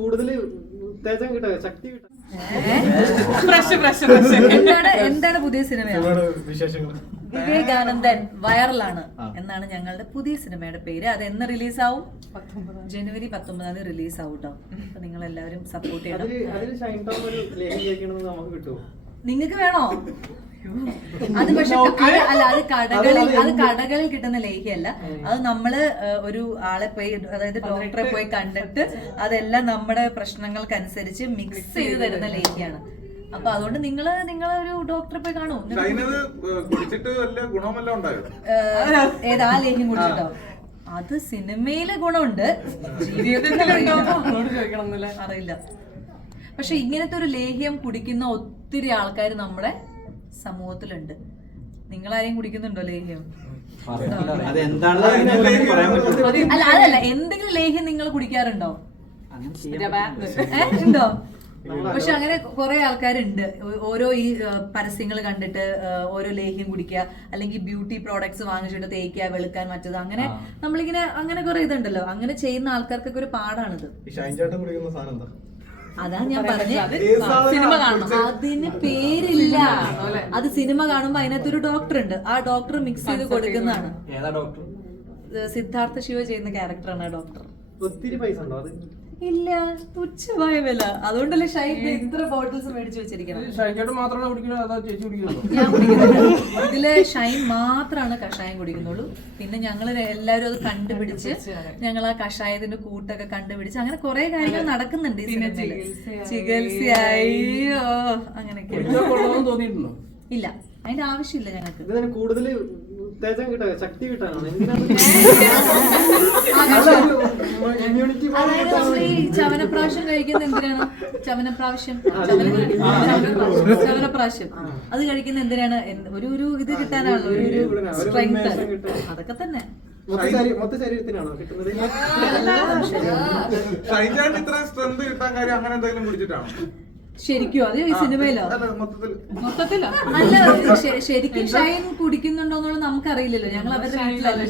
കൂടുതൽ ഉത്തേജം കിട്ടാ, ശക്തി കിട്ടാ. എന്താണ് പുതിയ സിനിമ? വിവേകാനന്ദൻ വൈറലാണ് എന്നാണ് ഞങ്ങളുടെ പുതിയ സിനിമയുടെ പേര്. അത് എന്ന് റിലീസാവും? ജനുവരി 19 റിലീസാവും കേട്ടോ. അപ്പൊ നിങ്ങൾ എല്ലാവരും സപ്പോർട്ട് ചെയ്യണം. നിങ്ങൾക്ക് വേണോ? അത് പക്ഷെ അത് കടകളിൽ കിട്ടുന്ന ലേഹ്യമല്ല. അത് നമ്മള് ഒരു ആളെ പോയി, അതായത് ഡോക്ടറെ പോയി കണ്ടിട്ട് അതെല്ലാം നമ്മുടെ പ്രശ്നങ്ങൾക്കനുസരിച്ച് മിക്സ് ചെയ്ത് തരുന്ന ലേഹ്യാണ്. അപ്പൊ അതുകൊണ്ട് നിങ്ങളൊരു ഡോക്ടറെ പോയി കാണൂ. ഏതാ ലേഹ്യം കുടിച്ചിട്ടോ? അത് സിനിമയിലെ ഗുണമുണ്ട്, ജീവിതത്തിൽ അറിയില്ല. പക്ഷെ ഇങ്ങനത്തെ ഒരു ലേഹ്യം കുടിക്കുന്ന ഒത്തിരി ആൾക്കാർ നമ്മുടെ സമൂഹത്തിലുണ്ട്. നിങ്ങളാരെയും കുടിക്കുന്നുണ്ടോ ലേഹ്യം? അല്ല അതല്ല, എന്തെങ്കിലും ലേഹ്യം നിങ്ങൾ കുടിക്കാറുണ്ടോ? ഉണ്ടോ? പക്ഷെ അങ്ങനെ കുറെ ആൾക്കാരുണ്ട്. ഓരോ ഈ പരസ്യങ്ങൾ കണ്ടിട്ട് ഓരോ ലേഹ്യം കുടിക്കുക, അല്ലെങ്കിൽ ബ്യൂട്ടി പ്രോഡക്ട്സ് വാങ്ങിച്ചിട്ട് തേക്കുക, വെളുക്കാൻ മറ്റത്, അങ്ങനെ നമ്മളിങ്ങനെ അങ്ങനെ കുറെ ഇതുണ്ടല്ലോ. അങ്ങനെ ചെയ്യുന്ന ആൾക്കാർക്കൊക്കെ ഒരു പാടാണിത്. അതാ ഞാൻ പറഞ്ഞത്, സിനിമ കാണണം. അതിന് പേരില്ല. അത് സിനിമ കാണുമ്പോ അതിനകത്തൊരു ഡോക്ടർ ഉണ്ട്. ആ ഡോക്ടർ മിക്സ് ചെയ്ത് കൊടുക്കുന്നതാണ്. സിദ്ധാർത്ഥ ശിവ ചെയ്യുന്ന ക്യാരക്ടറാണ് ആ ഡോക്ടർ. ഒത്തിരി പൈസ ഉണ്ടോ അത്? ഇല്ല, തുച്ഛമായ വില. അതുകൊണ്ടല്ലേ ഷൈൻ ഇത്ര ബോട്ടിൽസ് മേടിച്ചു വെച്ചിരിക്കുന്നത്. ഇതില് ഷൈൻ മാത്രമാണ് കഷായം കുടിക്കുന്നുള്ളൂ. പിന്നെ ഞങ്ങൾ എല്ലാവരും അത് കണ്ടുപിടിച്ച് ഞങ്ങൾ ആ കഷായത്തിന്റെ കൂട്ടൊക്കെ കണ്ടുപിടിച്ച് അങ്ങനെ കുറെ കാര്യങ്ങൾ നടക്കുന്നുണ്ട് ഈ സിനിമയില്. ചികിത്സയോ അങ്ങനെയൊക്കെ. ഇല്ല, അതിന്റെ ആവശ്യമില്ല ഞങ്ങൾക്ക്. കൂടുതൽ ഉത്തേജം കിട്ടാ, ശക്തി കിട്ടാനാണ്. അതായത് നമ്മൾ ഈ ചവനപ്രാവശ്യം കഴിക്കുന്ന എന്തിനാണ്? ചവനപ്രാവശ്യം അത് കഴിക്കുന്ന എന്തിനാണ്? ഒരു ഇത് കിട്ടാനാണല്ലോ, ഒരു സ്ട്രെങ്ത്. അതൊക്കെ തന്നെ. മൊത്ത ശരീരത്തിനാണോ കിട്ടുന്നത്? ശരിക്കും അത് ഈ സിനിമയിലോ മൊത്തത്തിലോ? അല്ല, ശരിക്കും ഷൈൻ കുടിക്കുന്നുണ്ടോന്നുള്ളത് നമുക്കറിയില്ലല്ലോ. ഞങ്ങൾ അവരുടെ വീട്ടിലല്ല,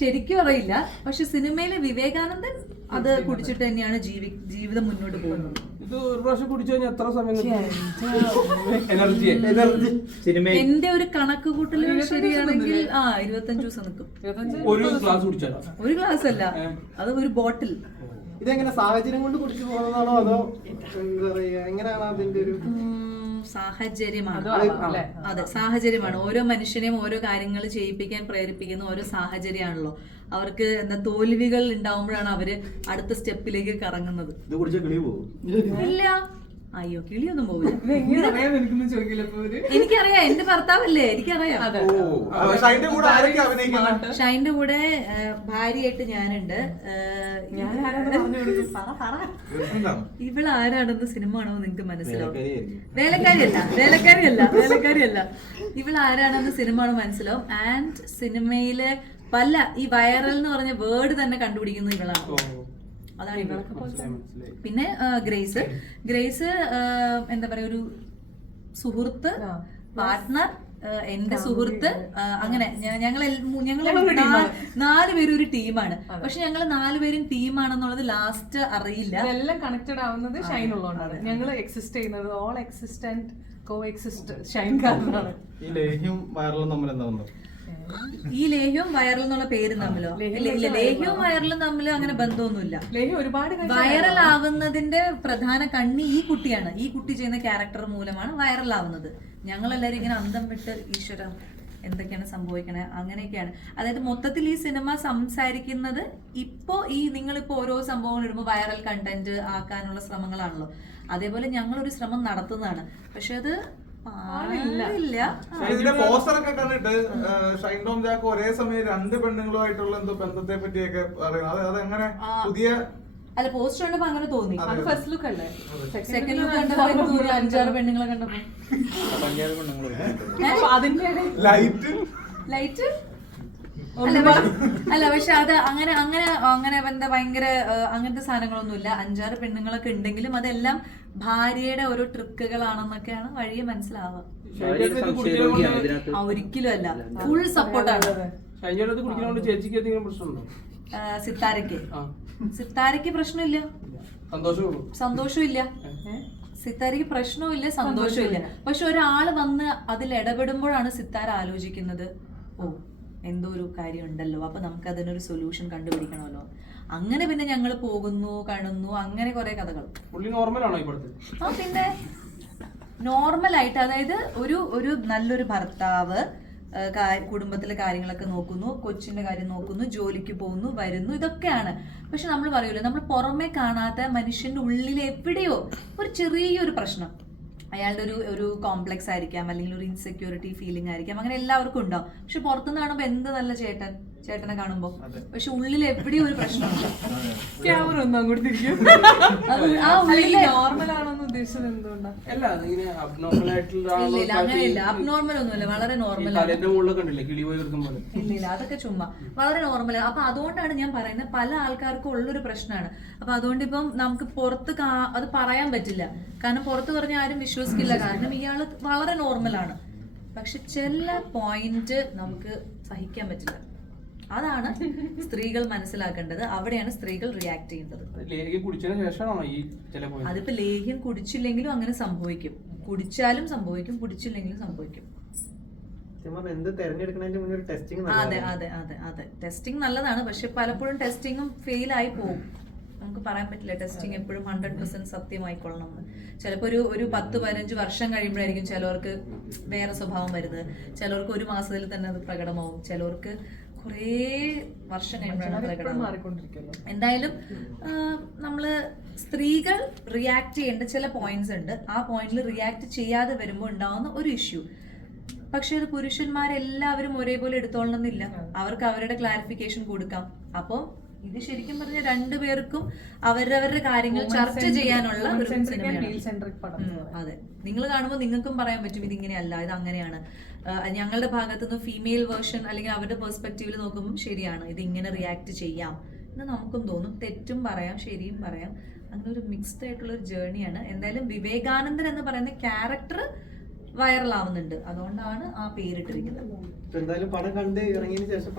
ശരിക്കും അറിയില്ല. പക്ഷെ സിനിമയിലെ വിവേകാനന്ദൻ അത് കുടിച്ചിട്ട് തന്നെയാണ് ജീവിതം മുന്നോട്ട് പോകുന്നത്. എന്റെ ഒരു കണക്ക് കൂട്ടൽ ശരിയാണെങ്കിൽ 25 ദിവസം നിൽക്കും. ഒരു ഗ്ലാസ് അല്ല, അത് ഒരു ബോട്ടിൽ. ഇതെങ്ങനെ സാഹചര്യം കൊണ്ട് കുടിച്ചു പോകുന്നതാണോ അതോ എന്താ പറയാ, എങ്ങനെയാണ് അതിന്റെ ഒരു സാഹചര്യമാണ്? അതെ, സാഹചര്യമാണ്. ഓരോ മനുഷ്യനെയും ഓരോ കാര്യങ്ങൾ ചെയ്യിപ്പിക്കാൻ പ്രേരിപ്പിക്കുന്ന ഓരോ സാഹചര്യമാണല്ലോ. അവർക്ക് എന്താ തോൽവികൾ ഉണ്ടാവുമ്പോഴാണ് അവര് അടുത്ത സ്റ്റെപ്പിലേക്ക് കറങ്ങുന്നത്. ഇല്ല, അയ്യോ, കിളിയൊന്നും പോവില്ല. എനിക്കറിയാം, എന്റെ ഭർത്താവല്ലേ, എനിക്കറിയാം. ഷൈന്റെ കൂടെ ഭാര്യയായിട്ട് ഞാനുണ്ട്. ഇവളാരാണെന്ന് സിനിമ ആണോ നിങ്ങക്ക് മനസ്സിലാവും. വേലക്കാരിയല്ല. ഇവളാരാണെന്ന് സിനിമ ആണോ മനസ്സിലാവും. ആൻഡ് സിനിമയിലെ പല ഈ വൈറൽ എന്ന് പറഞ്ഞ വേർഡ് തന്നെ കണ്ടുപിടിക്കുന്നത് ഇവളാണ്. അതാണ് ഇവൾ. പിന്നെ ഗ്രേസ് എന്താ പറയാ, ഒരു സുഹൃത്ത്, പാർട്ട്ണർ, എന്റെ സുഹൃത്ത്, അങ്ങനെ ഞങ്ങൾ 4 പേരും ഒരു ടീമാണ്. പക്ഷെ ഞങ്ങൾ 4 പേരും ടീമാണെന്നുള്ളത് ലാസ്റ്റ് അറിയില്ല. എല്ലാം കണക്റ്റഡ് ആവുന്നത് ഷൈൻ ഉള്ളതുകൊണ്ടാണ്. ഞങ്ങൾ എക്സിസ്റ്റ് ചെയ്യുന്നത്, ഓൾ എക്സിസ്റ്റന്റ് കോ എക്സിസ്റ്റ് ഷൈൻ കാരണമാണ്. ഈ ലേഹ്യം വൈറലും തമ്മിൽ എന്താ ബന്ധം? ഈ ലേഹ്യവും വൈറൽ എന്നുള്ള പേര് തമ്മിലോ? ലേഹ്യവും വൈറലും തമ്മിലോ അങ്ങനെ ബന്ധമൊന്നുമില്ല. ഒരുപാട് വൈറൽ ആവുന്നതിന്റെ പ്രധാന കണ്ണി ഈ കുട്ടിയാണ്. ഈ കുട്ടി ചെയ്യുന്ന ക്യാരക്ടർ മൂലമാണ് വൈറൽ ആവുന്നത്. ഞങ്ങളെല്ലാരും ഇങ്ങനെ അന്തം വിട്ട് ഈശ്വരം എന്തൊക്കെയാണ് സംഭവിക്കണേ, അങ്ങനെയൊക്കെയാണ്. അതായത് മൊത്തത്തിൽ ഈ സിനിമ സംസാരിക്കുന്നത് ഇപ്പോ നിങ്ങളിപ്പോ ഓരോ സംഭവങ്ങൾ ഇടുമ്പോൾ വൈറൽ കണ്ടന്റ് ആക്കാനുള്ള ശ്രമങ്ങളാണല്ലോ. അതേപോലെ ഞങ്ങളൊരു ശ്രമം നടത്തുന്നതാണ്. പക്ഷെ അത് ഇതിന്റെ പോസ്റ്ററൊക്കെ കണ്ടിട്ട് ഷൈൻ ടോം ചാക്കോ ഒരേ സമയം 2 പെണ്ണുങ്ങളുമായിട്ടുള്ള എന്തോ ബന്ധത്തെ പറ്റിയൊക്കെ പറയുന്നത്. അതെങ്ങനെ പുതിയ അല്ല, പോസ്റ്റർ കണ്ടപ്പോ അങ്ങനെ തോന്നി. ഫസ്റ്റ് ലുക്ക് അല്ലേ? സെക്കൻഡ് ലുക്ക് കണ്ടപ്പോ 5-6 പെണ്ണുങ്ങളെ കണ്ടപ്പോ അതിന്റെ ലൈറ്റ് അല്ല. പക്ഷെ അത് അങ്ങനെ എന്താ ഭയങ്കര അങ്ങനത്തെ സാധനങ്ങളൊന്നുമില്ല. 5-6 പെണ്ണുങ്ങളൊക്കെ ഉണ്ടെങ്കിലും അതെല്ലാം ഭാര്യയുടെ ഓരോ ട്രിക്കുകളാണെന്നൊക്കെയാണ് വഴിയെ മനസ്സിലാവുക. ഒരിക്കലും അല്ല, ഫുൾ സപ്പോർട്ടാണ്. സിത്താരയ്ക്ക് പ്രശ്നമില്ല, സന്തോഷമില്ല. സിത്താരയ്ക്ക് പ്രശ്നവുമില്ല, സന്തോഷമില്ല. പക്ഷെ ഒരാള് വന്ന് അതിൽ ഇടപെടുമ്പോഴാണ് സിത്താര ആലോചിക്കുന്നത്, ഓ എന്തോ ഒരു കാര്യം ഉണ്ടല്ലോ, അപ്പൊ നമുക്ക് അതിനൊരു സൊല്യൂഷൻ കണ്ടുപിടിക്കണമല്ലോ. അങ്ങനെ പിന്നെ ഞങ്ങൾ പോകുന്നു, കാണുന്നു, അങ്ങനെ കുറെ കഥകൾ. ആ പിന്നെ നോർമലായിട്ട്, അതായത് ഒരു നല്ലൊരു ഭർത്താവ് കുടുംബത്തിലെ കാര്യങ്ങളൊക്കെ നോക്കുന്നു, കൊച്ചിന്റെ കാര്യം നോക്കുന്നു, ജോലിക്ക് പോകുന്നു, വരുന്നു, ഇതൊക്കെയാണ്. പക്ഷെ നമ്മൾ പറയൂലോ, നമ്മൾ പുറമെ കാണാത്ത മനുഷ്യന്റെ ഉള്ളിൽ എവിടെയോ ഒരു ചെറിയൊരു പ്രശ്നം, അയാളുടെ ഒരു കോംപ്ലക്സ് ആയിരിക്കാം, അല്ലെങ്കിൽ ഒരു ഇൻസെക്യൂരിറ്റി ഫീലിംഗ് ആയിരിക്കാം, അങ്ങനെ എല്ലാവർക്കും ഉണ്ടാവും. പക്ഷെ പുറത്തുനിന്ന് കാണുമ്പോ എന്ത് നല്ല ചേട്ടനെ കാണുമ്പോ, പക്ഷെ ഉള്ളിൽ എവിടെയോ ഒരു പ്രശ്നമുണ്ട്. ക്യാമറ ഒന്നും അങ്ങോട്ട് തിരിക്കും. നോർമൽ ആണെന്ന് ഉദ്ദേശിച്ചത് എന്തുകൊണ്ടാ? അങ്ങനെയില്ല, അബ്നോർമൽ ഒന്നുമല്ല, വളരെ നോർമൽ. ഇല്ല, അതൊക്കെ ചുമ്മാ വളരെ നോർമൽ. അപ്പൊ അതുകൊണ്ടാണ് ഞാൻ പറയുന്നത്, പല ആൾക്കാർക്കും ഉള്ളൊരു പ്രശ്നമാണ്. അപ്പൊ അതുകൊണ്ട് ഇപ്പം നമുക്ക് പുറത്ത് അത് പറയാൻ പറ്റില്ല, കാരണം പുറത്ത് പറഞ്ഞ ആരും വിശ്വസിക്കില്ല, കാരണം ഇയാള് വളരെ നോർമലാണ്. പക്ഷെ ചില പോയിന്റ് നമുക്ക് സഹിക്കാൻ പറ്റില്ല. അതാണ് സ്ത്രീകൾ മനസ്സിലാക്കേണ്ടത്, അവിടെയാണ് സ്ത്രീകൾ റിയാക്ട് ചെയ്യുന്നത്. അതിപ്പോ ലേഹ്യം കുടിച്ചില്ലെങ്കിലും അങ്ങനെ സംഭവിക്കും, കുടിച്ചാലും സംഭവിക്കും, കുടിച്ചില്ലെങ്കിലും സംഭവിക്കും. അതെ അതെ അതെ അതെ, ടെസ്റ്റിംഗ് നല്ലതാണ്, പക്ഷെ പലപ്പോഴും ടെസ്റ്റിങ്ങും ഫെയിൽ ആയി പോകും. നമുക്ക് പറയാൻ പറ്റില്ല ടെസ്റ്റിംഗ് എപ്പോഴും 100% സത്യമായിക്കൊള്ളണം എന്ന്. ചിലപ്പോൾ ഒരു 10-15 വർഷം കഴിയുമ്പോഴായിരിക്കും ചിലവർക്ക് വേറെ സ്വഭാവം വരുന്നത്, ചിലവർക്ക് ഒരു മാസത്തിൽ തന്നെ അത് പ്രകടമാവും, ചിലവർക്ക് കുറേ വർഷം കഴിയുമ്പോഴാണ് പ്രകടമാവും. എന്തായാലും നമ്മള് സ്ത്രീകൾ റിയാക്ട് ചെയ്യേണ്ട ചില പോയിന്റ്സ് ഉണ്ട്, ആ പോയിന്റിൽ റിയാക്ട് ചെയ്യാതെ വരുമ്പോൾ ഉണ്ടാവുന്ന ഒരു ഇഷ്യൂ. പക്ഷെ അത് പുരുഷന്മാരെല്ലാവരും ഒരേപോലെ എടുത്തോളണമെന്നില്ല, അവർക്ക് അവരുടെ ക്ലാരിഫിക്കേഷൻ കൊടുക്കാം. അപ്പോൾ ഇത് ശരിക്കും പറഞ്ഞ രണ്ടുപേർക്കും അവരവരുടെ കാര്യങ്ങൾ ചർച്ച ചെയ്യാനുള്ള ഒരു സിനിമയാണ്. അതെ, നിങ്ങൾ കാണുമ്പോൾ നിങ്ങൾക്കും പറയാൻ പറ്റും ഇതിങ്ങനെയല്ല, ഇത് അങ്ങനെയാണ്. ഞങ്ങളുടെ ഭാഗത്തുനിന്ന് ഫീമെയിൽ വേർഷൻ അല്ലെങ്കിൽ അവരുടെ പെർസ്പെക്റ്റീവിൽ നോക്കുമ്പോൾ ശരിയാണ്, ഇത് ഇങ്ങനെ റിയാക്ട് ചെയ്യാം എന്ന് നമുക്കും തോന്നും. തെറ്റും പറയാം, ശരിയും പറയാം, അങ്ങനെ ഒരു മിക്സ്ഡ് ആയിട്ടുള്ള ഒരു ജേർണിയാണ്. എന്തായാലും വിവേകാനന്ദൻ എന്ന് പറയുന്ന ക്യാരക്ടർ വൈറലാവുന്നുണ്ട്, അതുകൊണ്ടാണ് ആ പേരിട്ടിരിക്കുന്നത്. എന്തായാലും പടം കണ്ട് ഇറങ്ങിയതിന് ശേഷം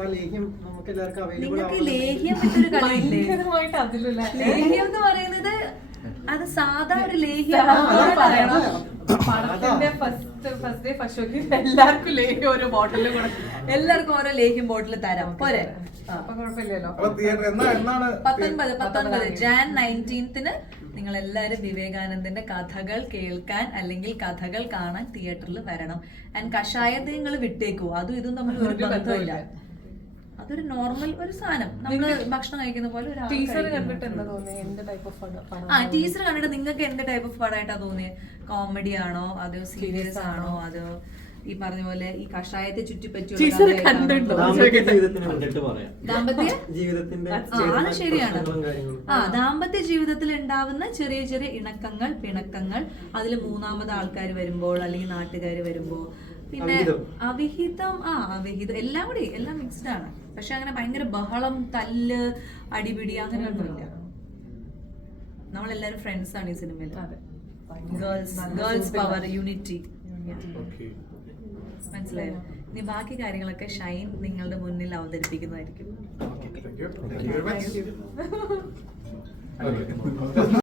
നിങ്ങൾക്ക് ലേഹ്യം വിട്ടൊരു കളിയില്ലേ? ലേഹ്യം എന്ന് പറയുന്നത് അത് സാധാ ഒരു ലേഹ്യം. എല്ലാവർക്കും ലേഹ്യം ഓരോ ബോട്ടിൽ എല്ലാവർക്കും ഓരോ ലേഹ്യം ബോട്ടിൽ തരാം, പോരെ? അപ്പൊ കുഴപ്പമില്ലല്ലോ. 19 ജാൻ 19 നിങ്ങൾ എല്ലാവരും വിവേകാനന്ദന്റെ കഥകൾ കേൾക്കാൻ അല്ലെങ്കിൽ കഥകൾ കാണാൻ തിയേറ്ററിൽ വരണം. ആൻഡ് കഷായത്തെ നിങ്ങൾ വിട്ടേക്കൂ, അതും ഇതും തമ്മിൽ ഒരു ബന്ധമില്ല, അതൊരു നോർമൽ ഒരു സാധനം, നമ്മള് ഭക്ഷണം കഴിക്കുന്ന പോലെ. ടീസർ കണ്ടിട്ട് എന്താ തോന്നിയത്? ടീച്ചർ കണ്ടിട്ട് നിങ്ങൾക്ക് എന്ത് ടൈപ്പ് ഓഫ് പടമായിട്ടാ തോന്നിയത്? കോമഡി ആണോ, അതോ സീരിയസ് ആണോ, അതോ ഈ പറഞ്ഞ പോലെ ഈ കഷായത്തെ ചുറ്റിപ്പറ്റിയുള്ള? അത് ശരിയാണ്. ദാമ്പത്യ ജീവിതത്തിൽ ഉണ്ടാവുന്ന ചെറിയ ചെറിയ ഇണക്കങ്ങൾ, പിണക്കങ്ങൾ, അതിൽ മൂന്നാമത് ആൾക്കാർ വരുമ്പോൾ അല്ലെങ്കിൽ നാട്ടുകാർ വരുമ്പോൾ, പിന്നെ അവിഹിതം, അവിഹിതം, എല്ലാം കൂടി എല്ലാം മിക്സ്ഡ് ആണ്. പക്ഷെ അങ്ങനെ ഭയങ്കര ബഹളം, തല്ല്, അടിപിടി അങ്ങനെയൊന്നുമില്ല. നമ്മളെല്ലാരും ഫ്രണ്ട്സ് ആണ് ഈ സിനിമയിൽ. Girls power, unity. മനസ്സിലായോ? ഇനി ബാക്കി കാര്യങ്ങളൊക്കെ ഷൈൻ നിങ്ങളുടെ മുന്നിൽ അവതരിപ്പിക്കുന്നതായിരിക്കും.